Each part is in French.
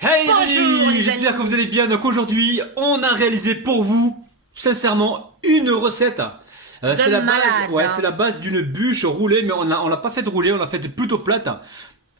Hey les Bonjour amis, les j'espère que amis. vous allez bien. Donc aujourd'hui, on a réalisé pour vous, sincèrement, une recette. De C'est la base, malade, ouais, c'est la hein. base d'une bûche roulée, mais on l'a pas faite rouler, on l'a faite plutôt plate.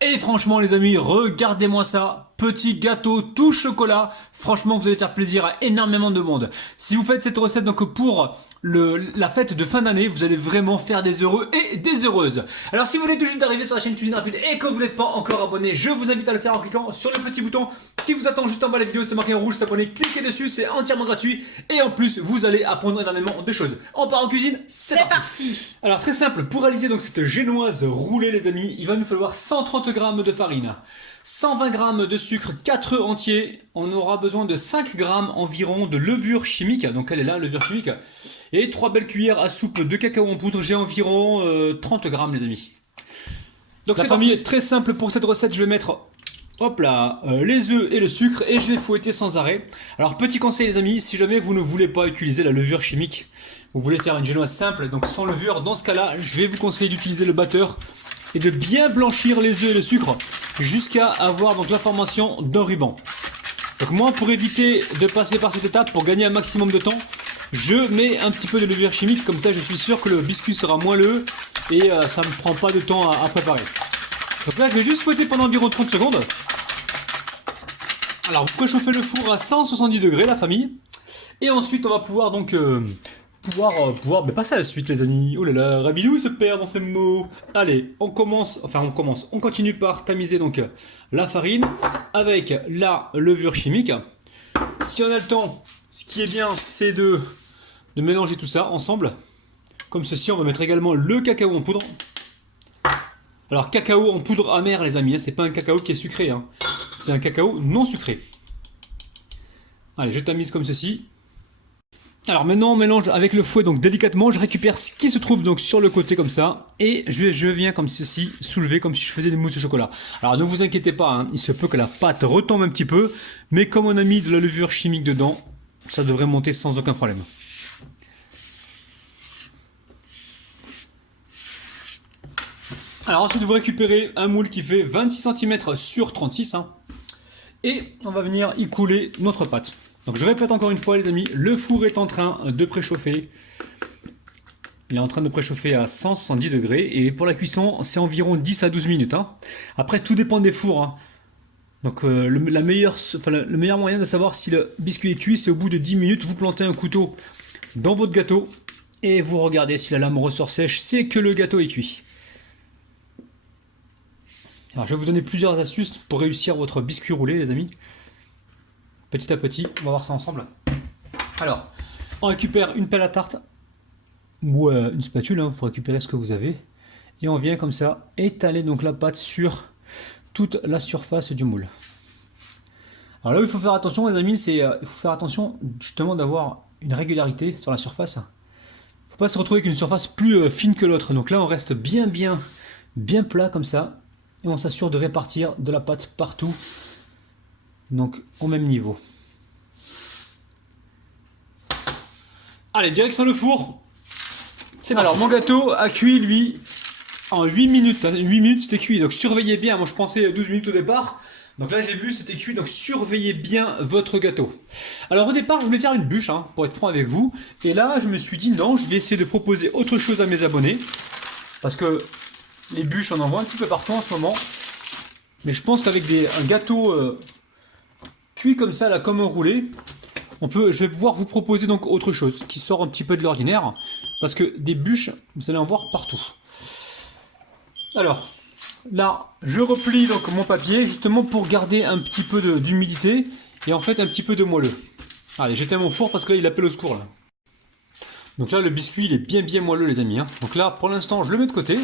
Et franchement, les amis, regardez-moi ça. Petit gâteau tout chocolat. Franchement, vous allez faire plaisir à énormément de monde. Si vous faites cette recette donc pour la fête de fin d'année, vous allez vraiment faire des heureux et des heureuses. Alors si vous venez tout juste d'arriver sur la chaîne Cuisine Rapide et que vous n'êtes pas encore abonné, je vous invite à le faire en cliquant sur le petit bouton qui vous attend juste en bas de la vidéo. C'est marqué en rouge, s'abonner, cliquez dessus, c'est entièrement gratuit. Et en plus, vous allez apprendre énormément de choses. On part en cuisine, c'est C'est parti. parti. Alors très simple, pour réaliser donc cette génoise roulée les amis, il va nous falloir 130 g de farine, 120 g de sucre, 4 œufs entiers, on aura besoin de 5 g environ de levure chimique, donc elle est là, levure chimique, et 3 belles cuillères à soupe de cacao en poudre, j'ai environ 30 g les amis. Donc la famille est très simple pour cette recette, je vais mettre hop là, les œufs et le sucre et je vais fouetter sans arrêt. Alors petit conseil les amis, si jamais vous ne voulez pas utiliser la levure chimique, vous voulez faire une génoise simple, donc sans levure, dans ce cas-là, je vais vous conseiller d'utiliser le batteur et de bien blanchir les œufs et le sucre jusqu'à avoir donc la formation d'un ruban. Donc moi, pour éviter de passer par cette étape, pour gagner un maximum de temps, je mets un petit peu de levure chimique, comme ça je suis sûr que le biscuit sera moelleux et ça ne me prend pas de temps à préparer. Donc là, je vais juste fouetter pendant environ 30 secondes. Alors vous préchauffez le four à 170 degrés la famille. Et ensuite on va pouvoir donc passer à la suite les amis. Oh là là, Rabilou se perd dans ses mots. Allez, on continue par tamiser donc la farine avec la levure chimique. Si on a le temps, ce qui est bien c'est de mélanger tout ça ensemble. Comme ceci, on va mettre également le cacao en poudre. Alors cacao en poudre amère les amis, c'est pas un cacao qui est sucré, hein. C'est un cacao non sucré. Allez, je tamise comme ceci. Alors maintenant on mélange avec le fouet donc délicatement, je récupère ce qui se trouve donc sur le côté comme ça et je viens comme ceci soulever comme si je faisais des mousses au chocolat. Alors ne vous inquiétez pas, hein, il se peut que la pâte retombe un petit peu, mais comme on a mis de la levure chimique dedans, ça devrait monter sans aucun problème. Alors ensuite vous récupérez un moule qui fait 26 cm sur 36 hein, et on va venir y couler notre pâte. Donc je répète encore une fois les amis, le four est en train de préchauffer. Il est en train de préchauffer à 170 degrés et pour la cuisson c'est environ 10 à 12 minutes. Hein. Après tout dépend des fours. Hein. Donc le meilleur moyen de savoir si le biscuit est cuit c'est au bout de 10 minutes, vous plantez un couteau dans votre gâteau et vous regardez si la lame ressort sèche, c'est que le gâteau est cuit. Alors je vais vous donner plusieurs astuces pour réussir votre biscuit roulé les amis. Petit à petit, on va voir ça ensemble. Alors, on récupère une pelle à tarte ou une spatule, hein, pour récupérer ce que vous avez. Et on vient comme ça étaler donc la pâte sur toute la surface du moule. Alors là où il faut faire attention les amis, c'est il faut faire attention justement d'avoir une régularité sur la surface. Il ne faut pas se retrouver avec une surface plus fine que l'autre. Donc là on reste bien plat comme ça. Et on s'assure de répartir de la pâte partout. Donc au même niveau. Allez, direction le four. C'est parti. Alors mon gâteau a cuit lui en 8 minutes. 8 minutes c'était cuit, donc surveillez bien. Moi je pensais 12 minutes au départ. Donc là j'ai vu c'était cuit, donc surveillez bien votre gâteau. Alors au départ je voulais faire une bûche, hein, pour être franc avec vous. Et là je me suis dit non, je vais essayer de proposer autre chose à mes abonnés. Parce que les bûches on en voit un petit peu partout en ce moment. Mais je pense qu'avec un gâteau cuit comme ça, là, comme un roulé, je vais pouvoir vous proposer donc autre chose qui sort un petit peu de l'ordinaire. Parce que des bûches, vous allez en voir partout. Alors, là, je replie donc mon papier justement pour garder un petit peu d'humidité et en fait un petit peu de moelleux. Allez, j'éteins mon four parce que là il appelle au secours là. Donc là le biscuit il est bien moelleux les amis. Hein. Donc là pour l'instant je le mets de côté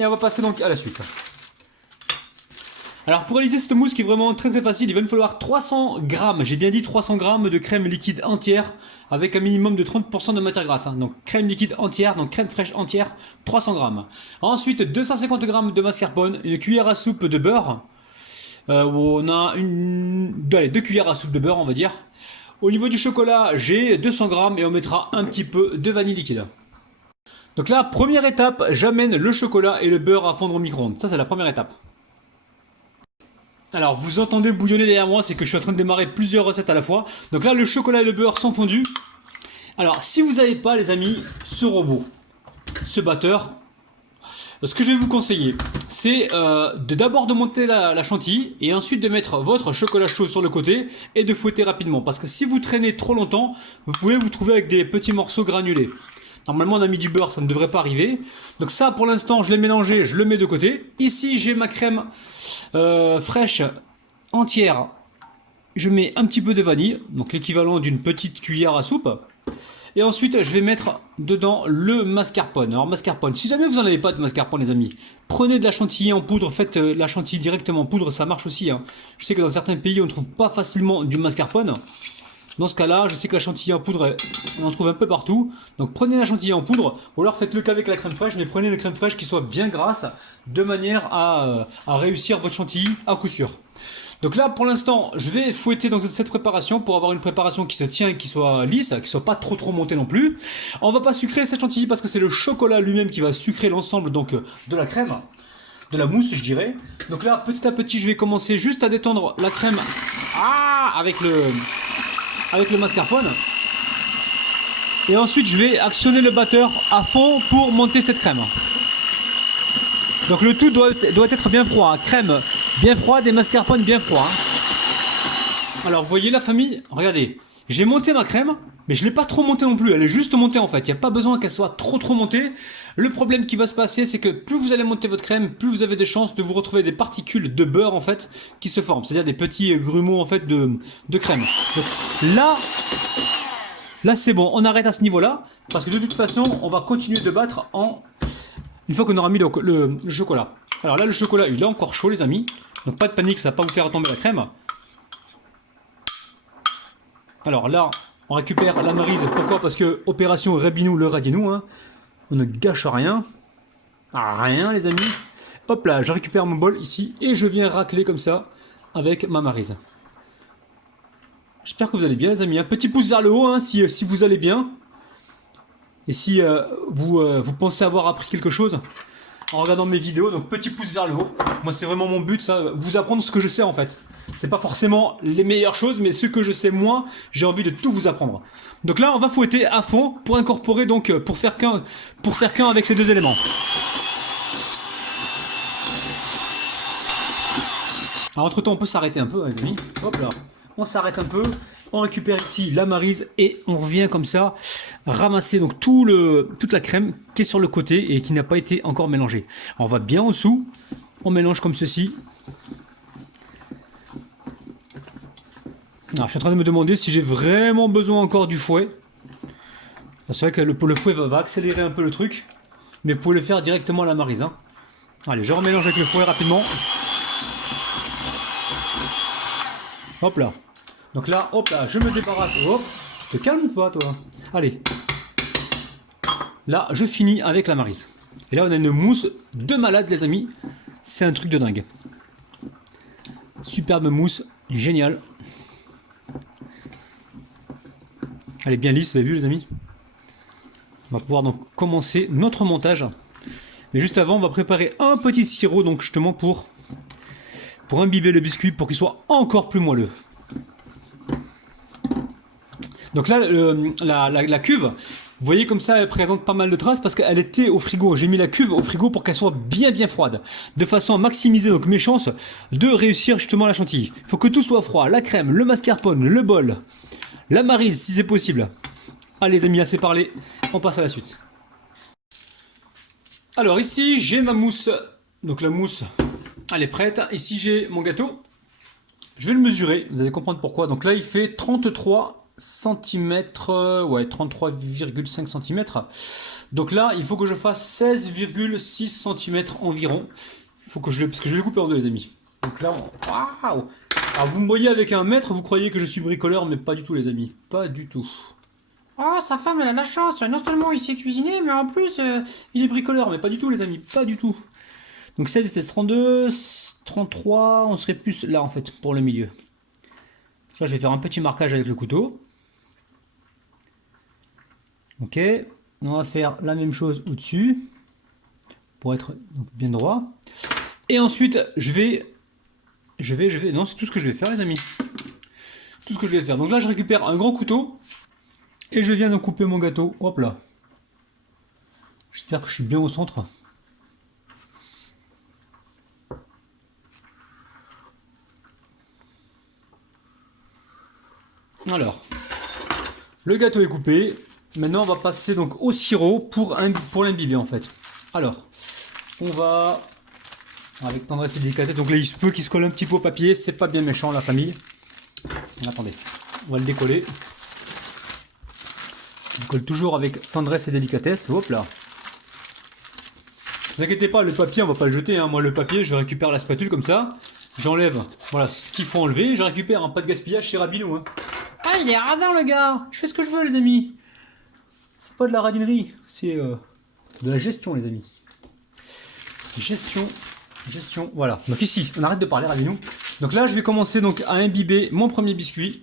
et on va passer donc à la suite. Alors pour réaliser cette mousse qui est vraiment très facile, il va nous falloir 300 grammes, j'ai bien dit 300 grammes de crème liquide entière avec un minimum de 30% de matière grasse. Hein. Donc crème liquide entière, donc crème fraîche entière, 300 grammes. Ensuite 250 grammes de mascarpone, une cuillère à soupe de beurre. Où on a allez, 2 cuillères à soupe de beurre on va dire. Au niveau du chocolat, j'ai 200 grammes et on mettra un petit peu de vanille liquide. Donc là, première étape, j'amène le chocolat et le beurre à fondre au micro-ondes. Ça c'est la première étape. Alors vous entendez bouillonner derrière moi, c'est que je suis en train de démarrer plusieurs recettes à la fois. Donc là le chocolat et le beurre sont fondus. Alors si vous n'avez pas les amis ce robot, ce batteur, ce que je vais vous conseiller, c'est d'abord de monter la chantilly et ensuite de mettre votre chocolat chaud sur le côté et de fouetter rapidement. Parce que si vous traînez trop longtemps, vous pouvez vous trouver avec des petits morceaux granulés. Normalement on a mis du beurre, ça ne devrait pas arriver. Donc ça pour l'instant je l'ai mélangé, je le mets de côté. Ici j'ai ma crème fraîche entière. Je mets un petit peu de vanille, donc l'équivalent d'une petite cuillère à soupe. Et ensuite, je vais mettre dedans le mascarpone. Alors mascarpone, si jamais vous n'en avez pas de mascarpone les amis, prenez de la chantilly en poudre, faites la chantilly directement en poudre, ça marche aussi. Hein. Je sais que dans certains pays, on ne trouve pas facilement du mascarpone. Dans ce cas-là, je sais que la chantilly en poudre, on en trouve un peu partout. Donc prenez la chantilly en poudre, ou alors faites-le qu'avec la crème fraîche, mais prenez une crème fraîche qui soit bien grasse, de manière à réussir votre chantilly à coup sûr. Donc là, pour l'instant, je vais fouetter donc cette préparation pour avoir une préparation qui se tient et qui soit lisse, qui soit pas trop montée non plus. On va pas sucrer cette chantilly parce que c'est le chocolat lui-même qui va sucrer l'ensemble donc de la crème, de la mousse, je dirais. Donc là, petit à petit, je vais commencer juste à détendre la crème avec le mascarpone. Et ensuite, je vais actionner le batteur à fond pour monter cette crème. Donc le tout doit être bien froid, hein. Crème bien froide et mascarpone bien froid. Hein. Alors vous voyez la famille, regardez, j'ai monté ma crème, mais je ne l'ai pas trop montée non plus, elle est juste montée en fait, il n'y a pas besoin qu'elle soit trop montée. Le problème qui va se passer, c'est que plus vous allez monter votre crème, plus vous avez des chances de vous retrouver des particules de beurre en fait qui se forment, c'est-à-dire des petits grumeaux en fait de crème. Donc là c'est bon, on arrête à ce niveau-là, parce que de toute façon, on va continuer de battre une fois qu'on aura mis le chocolat. Alors là, le chocolat, il est encore chaud, les amis. Donc pas de panique, ça va pas vous faire tomber la crème. Alors là, on récupère la maryse. Pourquoi? Parce que opération Rabinou le radiez-nous. Hein. On ne gâche rien. Rien, les amis. Hop là, je récupère mon bol ici et je viens racler comme ça avec ma maryse. J'espère que vous allez bien, les amis. Un petit pouce vers le haut, hein, si vous allez bien. Et si vous pensez avoir appris quelque chose en regardant mes vidéos, donc petit pouce vers le haut. Moi c'est vraiment mon but, ça, vous apprendre ce que je sais en fait. C'est pas forcément les meilleures choses, mais ce que je sais moi, j'ai envie de tout vous apprendre. Donc là on va fouetter à fond pour incorporer donc pour faire qu'un avec ces deux éléments. Alors entre temps on peut s'arrêter un peu, les amis. Hop là, on s'arrête un peu. On récupère ici la maryse et on revient comme ça ramasser donc toute la crème qui est sur le côté et qui n'a pas été encore mélangée. On va bien en dessous, on mélange comme ceci. Alors, je suis en train de me demander si j'ai vraiment besoin encore du fouet. C'est vrai que le fouet va accélérer un peu le truc, mais vous pouvez le faire directement à la maryse. Hein. Allez, je remélange avec le fouet rapidement. Hop là. Donc là, hop là, je me débarrasse. Hop, tu te calmes ou pas, toi? Allez. Là, je finis avec la maryse. Et là, on a une mousse de malade, les amis. C'est un truc de dingue. Superbe mousse, génial. Elle est bien lisse, vous avez vu, les amis? On va pouvoir donc commencer notre montage. Mais juste avant, on va préparer un petit sirop, donc justement pour imbiber le biscuit, pour qu'il soit encore plus moelleux. Donc là, la cuve, vous voyez comme ça, elle présente pas mal de traces parce qu'elle était au frigo. J'ai mis la cuve au frigo pour qu'elle soit bien froide, de façon à maximiser donc mes chances de réussir justement la chantilly. Il faut que tout soit froid, la crème, le mascarpone, le bol, la maryse si c'est possible. Allez les amis, assez parlé, on passe à la suite. Alors ici, j'ai ma mousse. Donc la mousse, elle est prête. Ici, j'ai mon gâteau. Je vais le mesurer, vous allez comprendre pourquoi. Donc là, il fait 33 cm, ouais, 33,5 cm. Donc là, il faut que je fasse 16,6 cm environ. Il faut que parce que je vais le couper en deux, les amis. Donc là, waouh! Alors vous me voyez avec un mètre, vous croyez que je suis bricoleur, mais pas du tout, les amis. Pas du tout. Oh, sa femme, elle a la chance. Non seulement il sait cuisiner, mais en plus, il est bricoleur. Mais pas du tout, les amis. Pas du tout. Donc 16, c'est 32, 33. On serait plus là, en fait, pour le milieu. Là, je vais faire un petit marquage avec le couteau. Ok. On va faire la même chose au-dessus. Pour être donc bien droit. Et ensuite, je vais non, c'est tout ce que je vais faire, les amis. Tout ce que je vais faire. Donc là, je récupère un gros couteau et je viens de couper mon gâteau. Hop là. J'espère que je suis bien au centre. Alors, le gâteau est coupé. Maintenant, on va passer donc au sirop pour l'imbiber en fait. Alors, on va avec tendresse et délicatesse. Donc là, il se peut qu'il se colle un petit peu au papier. C'est pas bien méchant, la famille. Attendez, on va le décoller. On colle toujours avec tendresse et délicatesse. Hop là. Ne vous inquiétez pas, le papier, on va pas le jeter. Hein. Moi, le papier, je récupère la spatule comme ça. J'enlève, voilà, ce qu'il faut enlever. Je récupère un pas de gaspillage chez Rabinou. Hein. Ah, il est radin, le gars. Je fais ce que je veux, les amis. C'est pas de la radinerie, c'est de la gestion, les amis. Gestion, voilà. Donc ici, on arrête de parler, Rabinou. Donc là, je vais commencer donc à imbiber mon premier biscuit.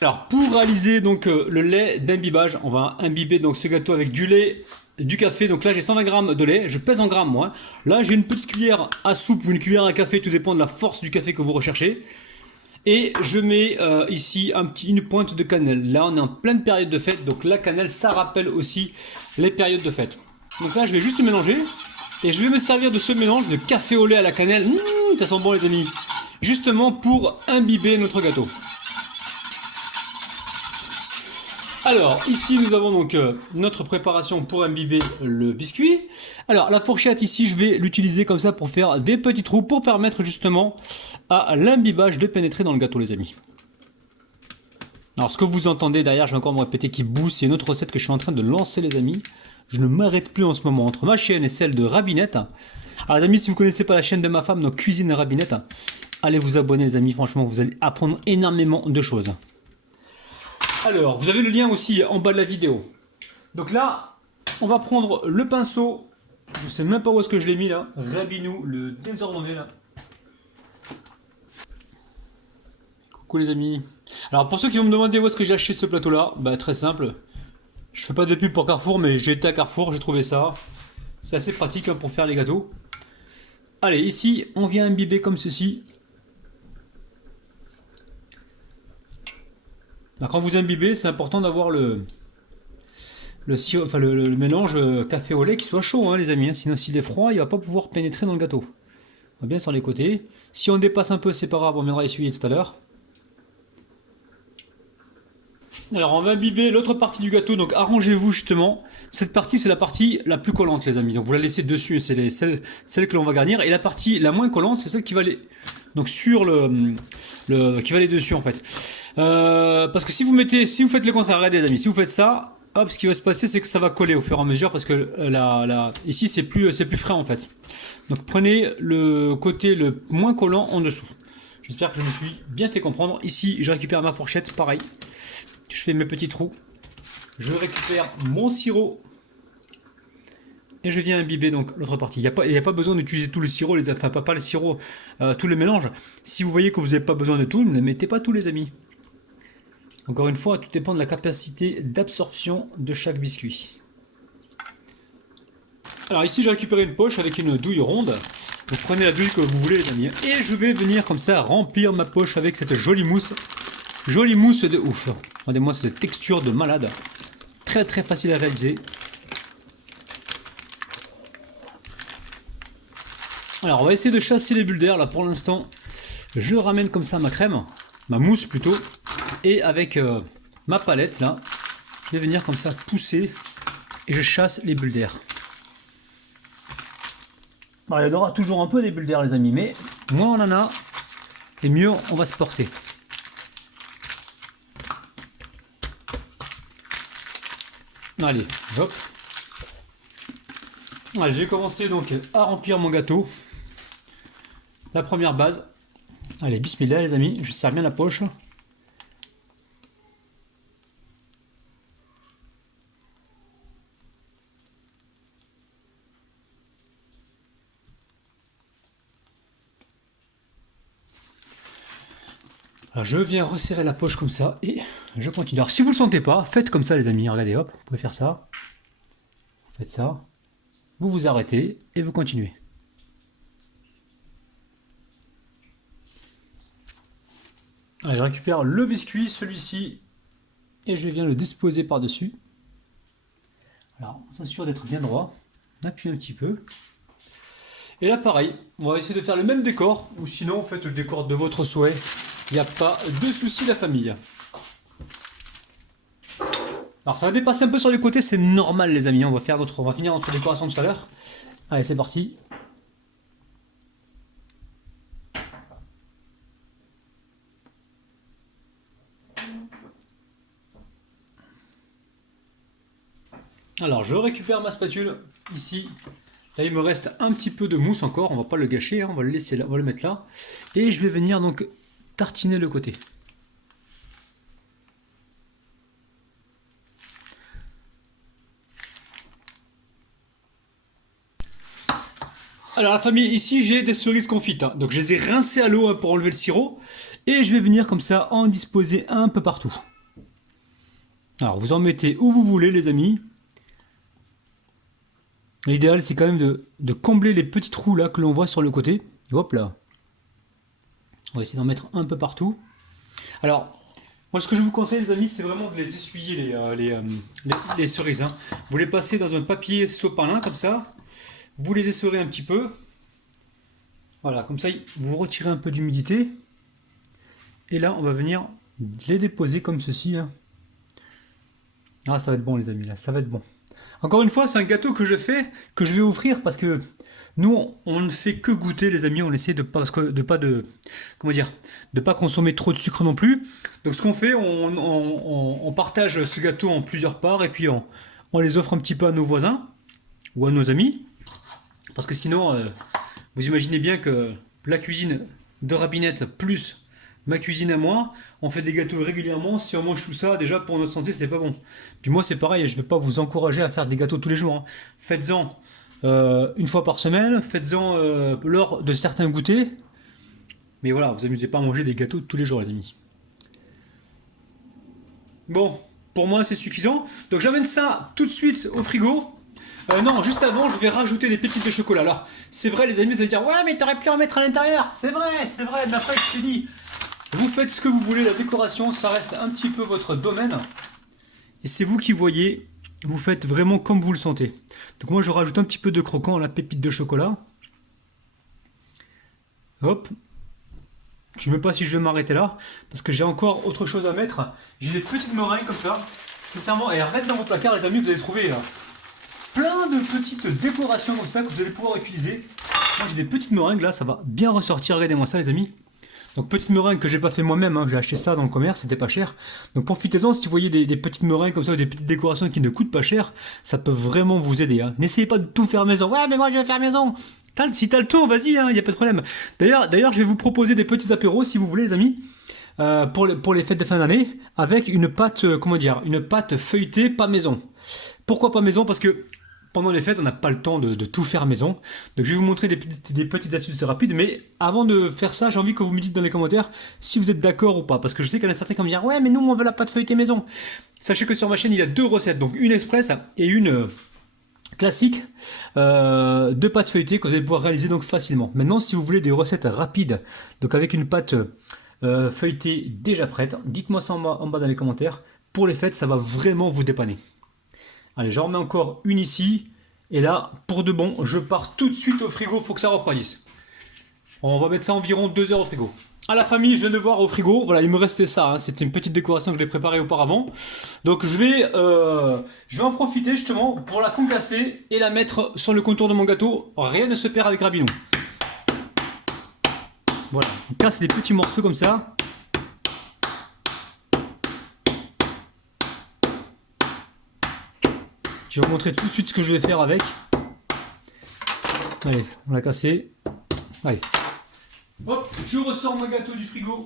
Alors, pour réaliser donc le lait d'imbibage, on va imbiber donc ce gâteau avec du lait, du café. Donc là, j'ai 120 grammes de lait. Je pèse en grammes, moi. Là, j'ai une petite cuillère à soupe ou une cuillère à café. Tout dépend de la force du café que vous recherchez. Et je mets ici une pointe de cannelle. Là, on est en pleine période de fête. Donc la cannelle, ça rappelle aussi les périodes de fête. Donc là, je vais juste mélanger. Et je vais me servir de ce mélange de café au lait à la cannelle. Ça sent bon, les amis. Justement pour imbiber notre gâteau. Alors, ici, nous avons donc notre préparation pour imbiber le biscuit. Alors, la fourchette, ici, je vais l'utiliser comme ça pour faire des petits trous pour permettre justement à l'imbibage de pénétrer dans le gâteau, les amis. Alors, ce que vous entendez derrière, je vais encore me répéter, qui bouge, c'est une autre recette que je suis en train de lancer, les amis. Je ne m'arrête plus en ce moment entre ma chaîne et celle de Rabinette. Alors, les amis, si vous ne connaissez pas la chaîne de ma femme, donc Cuisine Rabinette, allez vous abonner, les amis. Franchement, vous allez apprendre énormément de choses. Alors, vous avez le lien aussi en bas de la vidéo. Donc là, on va prendre le pinceau. Je sais même pas où est-ce que je l'ai mis là. Rabinou, le désordonné là. Coucou les amis. Alors pour ceux qui vont me demander où est-ce que j'ai acheté ce plateau là, bah très simple. Je fais pas de pub pour Carrefour, mais j'ai été à Carrefour, j'ai trouvé ça. C'est assez pratique hein, pour faire les gâteaux. Allez, ici, on vient imbiber comme ceci. Alors, quand vous imbibez, c'est important d'avoir le mélange café au lait qui soit chaud, hein, les amis. Hein. Sinon, s'il est froid, il va pas pouvoir pénétrer dans le gâteau. On va bien sur les côtés. Si on dépasse un peu, c'est pas grave, on viendra essuyer tout à l'heure. Alors, on va imbiber l'autre partie du gâteau, donc arrangez-vous justement. Cette partie, c'est la partie la plus collante, les amis. Donc, vous la laissez dessus, c'est celle que l'on va garnir. Et la partie la moins collante, c'est celle qui va aller donc sur qui va aller dessus en fait. Parce que si vous faites le contraire, regardez les amis, si vous faites ça, hop, ce qui va se passer, c'est que ça va coller au fur et à mesure parce que ici c'est plus frais en fait. Donc prenez le côté le moins collant en dessous. J'espère que je me suis bien fait comprendre. Ici, je récupère ma fourchette, pareil. Je fais mes petits trous. Je récupère mon sirop. Et je viens imbiber donc l'autre partie. Il n'y a pas besoin d'utiliser tout le sirop, pas le sirop, tout le mélange. Si vous voyez que vous n'avez pas besoin de tout, ne mettez pas tout les amis. Encore une fois, tout dépend de la capacité d'absorption de chaque biscuit. Alors ici, j'ai récupéré une poche avec une douille ronde. Vous prenez la douille que vous voulez les amis. Et je vais venir comme ça remplir ma poche avec cette jolie mousse. Jolie mousse de ouf. Regardez-moi cette texture de malade. Très très facile à réaliser. Alors on va essayer de chasser les bulles d'air là pour l'instant. Je ramène comme ça ma crème, ma mousse plutôt. Et avec ma palette là, je vais venir comme ça pousser et je chasse les bulles d'air. Bon, il y en aura toujours un peu des bulles d'air les amis, mais moins on en a, et mieux on va se porter. Allez, hop. Allez, j'ai commencé donc à remplir mon gâteau. La première base. Allez, bismillah les amis, je serre bien la poche. Alors je viens resserrer la poche comme ça et je continue. Alors si vous ne le sentez pas, faites comme ça les amis. Regardez, hop, vous pouvez faire ça. Faites ça. Vous vous arrêtez et vous continuez. Allez, je récupère le biscuit, celui-ci, et je viens le disposer par-dessus. Alors, on s'assure d'être bien droit. On appuie un petit peu. Et là, pareil, on va essayer de faire le même décor, ou sinon, faites le décor de votre souhait. Il n'y a pas de souci, la famille. Alors, ça va dépasser un peu sur les côtés, c'est normal, les amis. On va finir notre décoration tout à l'heure. Allez, c'est parti. Alors, je récupère ma spatule ici. Là, il me reste un petit peu de mousse encore. On va pas le gâcher, hein. On va le laisser là, on va le mettre là. Et je vais venir donc tartiner le côté. Alors, la famille, ici, j'ai des cerises confites, hein. Donc, je les ai rincées à l'eau, hein, pour enlever le sirop. Et je vais venir comme ça en disposer un peu partout. Alors, vous en mettez où vous voulez, les amis. L'idéal, c'est quand même de combler les petits trous là que l'on voit sur le côté. Hop là. On va essayer d'en mettre un peu partout. Alors, moi, ce que je vous conseille, les amis, c'est vraiment de les essuyer, les cerises, hein. Vous les passez dans un papier sopalin, comme ça. Vous les essorez un petit peu. Voilà, comme ça, vous retirez un peu d'humidité. Et là, on va venir les déposer comme ceci, hein. Ah, ça va être bon, les amis, là, ça va être bon. Encore une fois, c'est un gâteau que je fais, que je vais offrir parce que nous, on ne fait que goûter, les amis. On essaie de pas, comment dire, de pas consommer trop de sucre non plus. Donc, ce qu'on fait, on partage ce gâteau en plusieurs parts et puis on les offre un petit peu à nos voisins ou à nos amis. Parce que sinon, vous imaginez bien que la cuisine de Rabinette plus ma cuisine à moi, on fait des gâteaux régulièrement. Si on mange tout ça, déjà pour notre santé, c'est pas bon. Puis moi, c'est pareil, je vais pas vous encourager à faire des gâteaux tous les jours, hein. Faites-en une fois par semaine, faites-en lors de certains goûters. Mais voilà, vous amusez pas à manger des gâteaux tous les jours, les amis. Bon, pour moi, c'est suffisant. Donc j'amène ça tout de suite au frigo. Non, juste avant, je vais rajouter des pépites de chocolat. Alors, c'est vrai, les amis, vous allez dire, ouais, mais t'aurais pu en mettre à l'intérieur. C'est vrai, mais après, je te dis, vous faites ce que vous voulez, la décoration, ça reste un petit peu votre domaine. Et c'est vous qui voyez, vous faites vraiment comme vous le sentez. Donc moi, je rajoute un petit peu de croquant à la pépite de chocolat. Hop. Je ne sais pas si je vais m'arrêter là, parce que j'ai encore autre chose à mettre. J'ai des petites meringues comme ça. Sincèrement, et à remettre dans vos placards, les amis, vous allez trouver plein de petites décorations comme ça que vous allez pouvoir utiliser. Moi, j'ai des petites meringues là, ça va bien ressortir. Regardez-moi ça, les amis. Donc petite meringue que j'ai pas fait moi-même, hein. J'ai acheté ça dans le commerce, c'était pas cher. Donc profitez-en, si vous voyez des petites meringues comme ça ou des petites décorations qui ne coûtent pas cher, ça peut vraiment vous aider, hein. N'essayez pas de tout faire maison. Ouais, mais moi je vais faire maison. Si t'as le temps, vas-y, hein, y a pas de problème. D'ailleurs, je vais vous proposer des petits apéros si vous voulez, les amis, pour les fêtes de fin d'année, avec une pâte, une pâte feuilletée, pas maison. Pourquoi pas maison? Parce que pendant les fêtes, on n'a pas le temps de tout faire maison. Donc je vais vous montrer des petites astuces rapides. Mais avant de faire ça, j'ai envie que vous me dites dans les commentaires si vous êtes d'accord ou pas. Parce que je sais qu'il y en a certains qui vont me dire, ouais, mais nous, on veut la pâte feuilletée maison. Sachez que sur ma chaîne, il y a deux recettes. Donc une express et une classique de pâte feuilletée que vous allez pouvoir réaliser donc facilement. Maintenant, si vous voulez des recettes rapides, donc avec une pâte feuilletée déjà prête, dites-moi ça en bas dans les commentaires. Pour les fêtes, ça va vraiment vous dépanner. Allez, j'en remets encore une ici. Et là, pour de bon, je pars tout de suite au frigo. Faut que ça refroidisse. On va mettre ça environ 2 heures au frigo. À la famille, je viens de voir au frigo. Voilà, il me restait ça, hein. C'était une petite décoration que je l'ai préparée auparavant. Donc je vais en profiter justement pour la concasser et la mettre sur le contour de mon gâteau. Rien ne se perd avec Rabinou. Voilà, on casse des petits morceaux comme ça. Je vais vous montrer tout de suite ce que je vais faire avec. Allez, on l'a cassé. Allez. Hop, je ressors mon gâteau du frigo.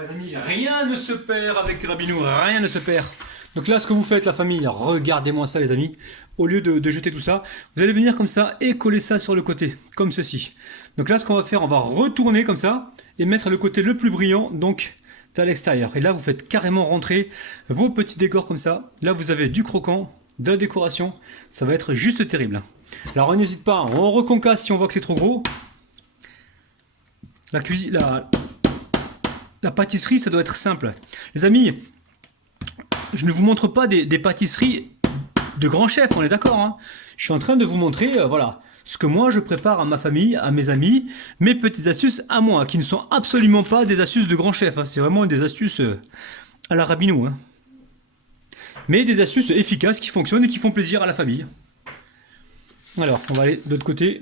Les amis, rien ne se perd avec Rabinou, rien ne se perd. Donc là, ce que vous faites, la famille, regardez-moi ça, les amis. Au lieu de jeter tout ça, vous allez venir comme ça et coller ça sur le côté, comme ceci. Donc là, ce qu'on va faire, on va retourner comme ça et mettre le côté le plus brillant, donc à l'extérieur. Et là, vous faites carrément rentrer vos petits décors comme ça. Là, vous avez du croquant, de la décoration. Ça va être juste terrible. Alors, on n'hésite pas, on reconcasse si on voit que c'est trop gros. La cuisine, la pâtisserie, ça doit être simple. Les amis, je ne vous montre pas des pâtisseries de grands chefs, on est d'accord, hein. Je suis en train de vous montrer, voilà, ce que moi je prépare à ma famille, à mes amis, mes petites astuces à moi, qui ne sont absolument pas des astuces de grands chefs, hein. C'est vraiment des astuces à la Rabinou, hein. Mais des astuces efficaces qui fonctionnent et qui font plaisir à la famille. Alors, on va aller de l'autre côté.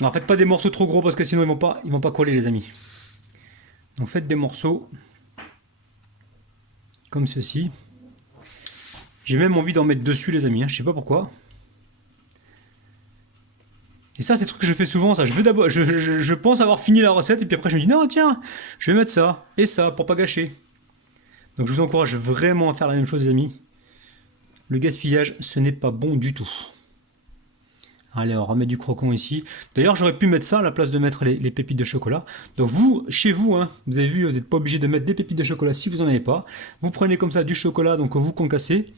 Alors, faites pas des morceaux trop gros parce que sinon ils vont pas coller, les amis. Donc faites des morceaux comme ceci. J'ai même envie d'en mettre dessus, les amis, hein. Je sais pas pourquoi. Et ça, c'est des trucs que je fais souvent, ça. Je pense avoir fini la recette et puis après je me dis non, tiens, je vais mettre ça et ça pour pas gâcher. Donc je vous encourage vraiment à faire la même chose, les amis. Le gaspillage, ce n'est pas bon du tout. Allez, on remet du croquant ici. D'ailleurs, j'aurais pu mettre ça à la place de mettre les pépites de chocolat. Donc vous, chez vous, hein, vous avez vu, vous n'êtes pas obligé de mettre des pépites de chocolat si vous n'en avez pas. Vous prenez comme ça du chocolat, donc vous concassez.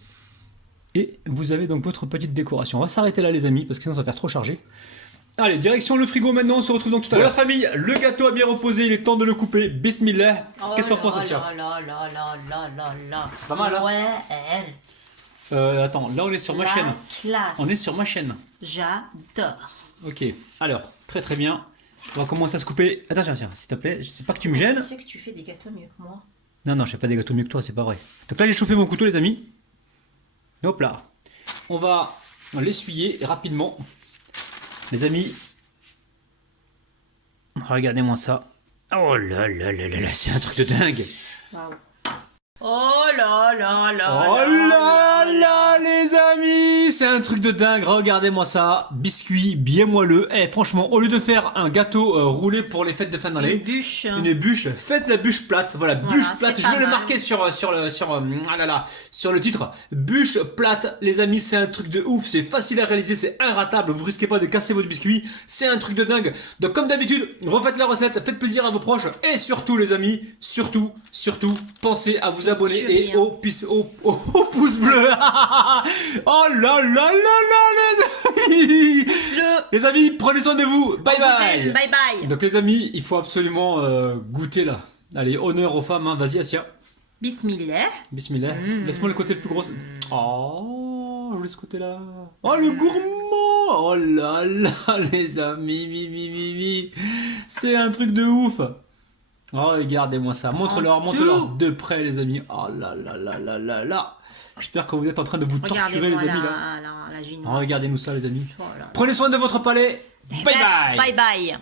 Et vous avez donc votre petite décoration. On va s'arrêter là, les amis, parce que sinon ça va faire trop chargé. Allez, direction le frigo maintenant, on se retrouve donc tout à l'heure. La famille, le gâteau a bien reposé, il est temps de le couper. Bismillah. Qu'est-ce que t'en penses, Asia? Pas mal, hein? Ouais. Attends, là on est sur ma chaîne. Classe. On est sur ma chaîne. J'adore. Ok, alors, très très bien. On va commencer à se couper. Attention, tiens, s'il te plaît, je sais pas que tu me gênes. Je sais que tu fais des gâteaux mieux que moi. Non, je fais pas des gâteaux mieux que toi, c'est pas vrai. Donc là, j'ai chauffé mon couteau, les amis. Et hop là. On va l'essuyer rapidement. Les amis, regardez-moi ça. Oh là là là là là, c'est un truc de dingue. Waouh. Oh là là là. Oh là là, les amis, c'est un truc de dingue. Regardez-moi ça, biscuit bien moelleux. Eh, franchement, au lieu de faire un gâteau roulé pour les fêtes de fin d'année, une bûche, faites la bûche plate. Voilà, bûche plate. Je vais le marquer sur le titre. Bûche plate, les amis, c'est un truc de ouf. C'est facile à réaliser, c'est inratable. Vous risquez pas de casser votre biscuit. C'est un truc de dingue. Donc, comme d'habitude, refaites la recette, faites plaisir à vos proches et surtout, les amis, surtout, pensez à vous abonner et au pouce bleu. Oh là là là là, les amis. Les amis, prenez soin de vous. Bye bye. Bye bye. Donc les amis, il faut absolument goûter là. Allez, honneur aux femmes, hein. Vas-y, Asia. Bismillah. Bismillah. Laisse-moi le côté le plus gros. Oh, je voulais ce côté-là. Oh, le gourmand. Oh là là, les amis. C'est un truc de ouf. Oh, regardez-moi ça. Montre-leur de près, les amis. Oh là là là là là là. J'espère que vous êtes en train de vous torturer, les amis. Là. La Regardez-nous ça, les amis. Voilà. Prenez soin de votre palais. Bye bye. Bye bye.